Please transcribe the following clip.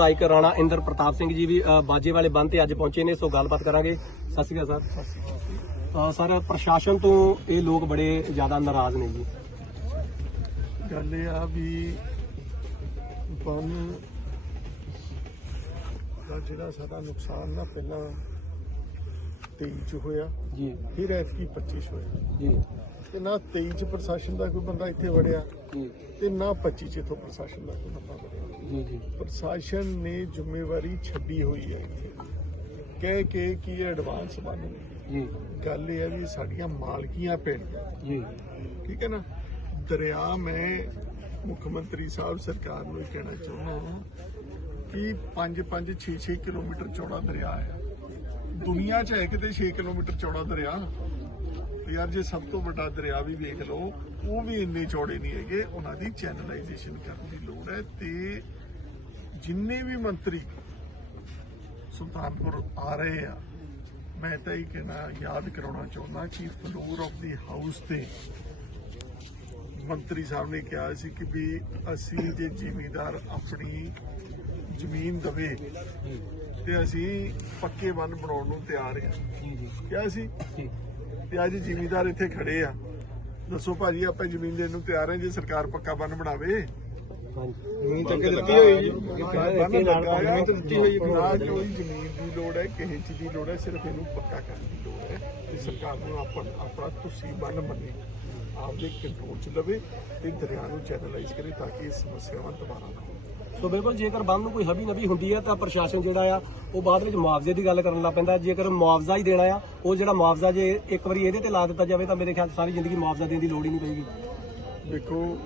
ਵਿਧਾਇਕ ਰਾਣਾ ਇੰਦਰ ਪ੍ਰਤਾਪ ਸਿੰਘ ਜੀ ਵੀ ਬਾਜੇ ਵਾਲੇ ਬੰਦ ਤੇ ਅੱਜ ਪਹੁੰਚੇ ਨੇ ਸੋ ਗੱਲਬਾਤ ਕਰਾਂਗੇ। ਸਤਿ ਸ਼੍ਰੀ ਅਕਾਲ ਸਰ। ਸਰ ਪ੍ਰਸ਼ਾਸਨ ਤੋਂ ਇਹ ਲੋਕ ਬੜੇ ਜ਼ਿਆਦਾ ਨਾਰਾਜ਼ ਨੇ ਜੀ। ਗੱਲ ਇਹ ਆ ਵੀ ਬੰਨ ਦਾ ਜਿਹੜਾ ਸਾਡਾ ਨੁਕਸਾਨ ਨਾ ਪਹਿਲਾਂ 23 ਚ ਹੋਇਆ ਜੀ। ਫਿਰ ਐਤਕੀ 25 ਚ ਹੋਇਆ। ਜੀ। ਤੇ ਨਾ 23 ਚ ਪ੍ਰਸ਼ਾਸਨ ਦਾ ਕੋਈ ਬੰਦਾ ਇੱਥੇ ਵੜਿਆ ਤੇ ਨਾ 25 ਚ ਇਥੋਂ ਪ੍ਰਸ਼ਾਸਨ ਦਾ ਕੋਈ ਬੰਦਾ ਵੜਿਆ। ਜੀ ਜੀ। ਪ੍ਰਸ਼ਾਸਨ ਨੇ ਜ਼ਿੰਮੇਵਾਰੀ ਛੱਡੀ ਹੋਈ ਹੈ। ਕਹਿ ਕੇ ਕੀ ਐਡਵਾਂਸ ਬਣ ਜੀ। ਗੱਲ ਇਹ ਹੈ ਵੀ ਸਾਡੀਆਂ ਮਾਲਕੀਆਂ ਪਿੰਡ ਜੀ। ਠੀਕ ਹੈ ਨਾ? ਦਰਿਆ ਮੈਂ ਮੁੱਖ ਮੰਤਰੀ ਸਾਹਿਬ ਸਰਕਾਰ ਨੂੰ ਇਹ ਕਹਿਣਾ ਚਾਹੁੰਦਾ ਕਿ 5-5 6-6 ਕਿਲੋਮੀਟਰ ਚੌੜਾ ਦਰਿਆ ਹੈ। ਦੁਨੀਆ 'ਚ ਹੈ ਕਿਤੇ 6 ਕਿਲੋਮੀਟਰ ਚੌੜਾ ਦਰਿਆ? ਯਾਰ ਜੇ ਸਭ ਤੋਂ ਵੱਡਾ ਦਰਿਆ ਵੀ ਵੇਖ ਲਓ, ਉਹ ਵੀ ਇੰਨੇ ਚੌੜੇ ਨਹੀਂ ਹੈਗੇ, ਉਹਨਾਂ ਦੀ ਚੈਨਲਾਈਜੇਸ਼ਨ ਕਰਨ ਦੀ ਲੋੜ ਹੈ ਤੇ ਜਿੰਨੇ ਵੀ ਮੰਤਰੀ ਸੁਲਤਾਨਪੁਰ ਆ ਰਹੇ ਆ, ਮੈਂ ਤਾਂ ਇਹ ਕਹਿਣਾ, ਯਾਦ ਕਰਾਉਣਾ ਚਾਹੁੰਦਾ ਕਿ ਫਲੋਰ ਆਫ ਦੀ ਹਾਊਸ ਤੇ ਮੰਤਰੀ ਸਾਹਿਬ ਨੇ ਕਿਹਾ ਸੀ ਕਿ ਵੀ ਅਸੀਂ ਜੇ ਜ਼ਿਮੀਦਾਰ ਆਪਣੀ ਜ਼ਮੀਨ ਦਵੇ ਤੇ ਅਸੀਂ ਪੱਕੇ ਬੰਨ ਬਣਾਉਣ ਨੂੰ ਤਿਆਰ ਹਾਂ। ਕਿਹਾ ਸੀ? ਤੇ ਅੱਜ ਜ਼ਿਮੀਂਦਾਰ ਇੱਥੇ ਖੜੇ ਆ। ਦੱਸੋ ਭਾਜੀ ਆਪਾਂ ਜ਼ਮੀਨ ਦੇਣ ਨੂੰ ਤਿਆਰ ਹਾਂ ਜੇ ਸਰਕਾਰ ਪੱਕਾ ਬੰਨ ਬਣਾਵੇ। ਹਾਂਜੀ ਜ਼ਮੀਨ ਤੱਕ ਦਿੱਤੀ ਹੋਈ ਜੀ। ਬੰਨ ਨਾਲ ਲੱਗਾ ਜ਼ਮੀਨ ਤਾਂ ਦਿੱਤੀ ਹੋਈ ਹੈ। ਨਾ ਕੋਈ ਜ਼ਮੀਨ ਦੀ ਲੋੜ ਹੈ ਕਿਸੇ ਚੀਜ਼ ਦੀ ਲੋੜ ਹੈ ਸਿਰਫ ਇਹਨੂੰ ਪੱਕਾ ਕਰਨ ਦੀ ਲੋੜ ਹੈ। ਤੇ ਸਰਕਾਰ ਨੂੰ ਆਪਣਾ ਆਪਣਾ ਤੁਸੀਂ ਬੰਨ ਮੰਨੇ। ਆਪਦੇ ਕੰਟਰੋਲ ਚ ਲਵੇ ਤੇ ਦਰਿਆ ਨੂੰ ਚੈਨਲਾਈਜ਼ ਕਰੇ ਤਾਂ ਕਿ ਇਹ ਸਮੱਸਿਆਵਾਂ ਦੁਬਾਰਾ ਨਾ ਹੋਣ। ਸੋ ਬਿਲਕੁਲ ਜੇਕਰ ਬੰਦ ਨੂੰ ਕੋਈ ਹਬੀ ਨਬੀ ਹੁੰਦੀ ਹੈ ਤਾਂ ਪ੍ਰਸ਼ਾਸਨ ਜਿਹੜਾ ਆ, ਉਹ ਬਾਅਦ ਵਿੱਚ ਮੁਆਵਜ਼ੇ ਦੀ ਗੱਲ ਕਰਨ ਲੱਗ ਪੈਂਦਾ ਜੇਕਰ ਮੁਆਵਜ਼ਾ ਹੀ ਦੇਣਾ ਆ, ਉਹ ਜਿਹੜਾ ਮੁਆਵਜ਼ਾ ਜੇ ਇੱਕ ਵਾਰੀ ਇਹਦੇ ਤੇ ਲਾ ਦਿੱਤਾ ਜਾਵੇ ਤਾਂ ਮੇਰੇ ਖਿਆਲ ਸਾਰੀ ਜ਼ਿੰਦਗੀ ਮੁਆਵਜ਼ਾ ਦੇਣ ਦੀ ਲੋੜ ਹੀ ਨਹੀਂ ਪਏਗੀ। ਦੇਖੋ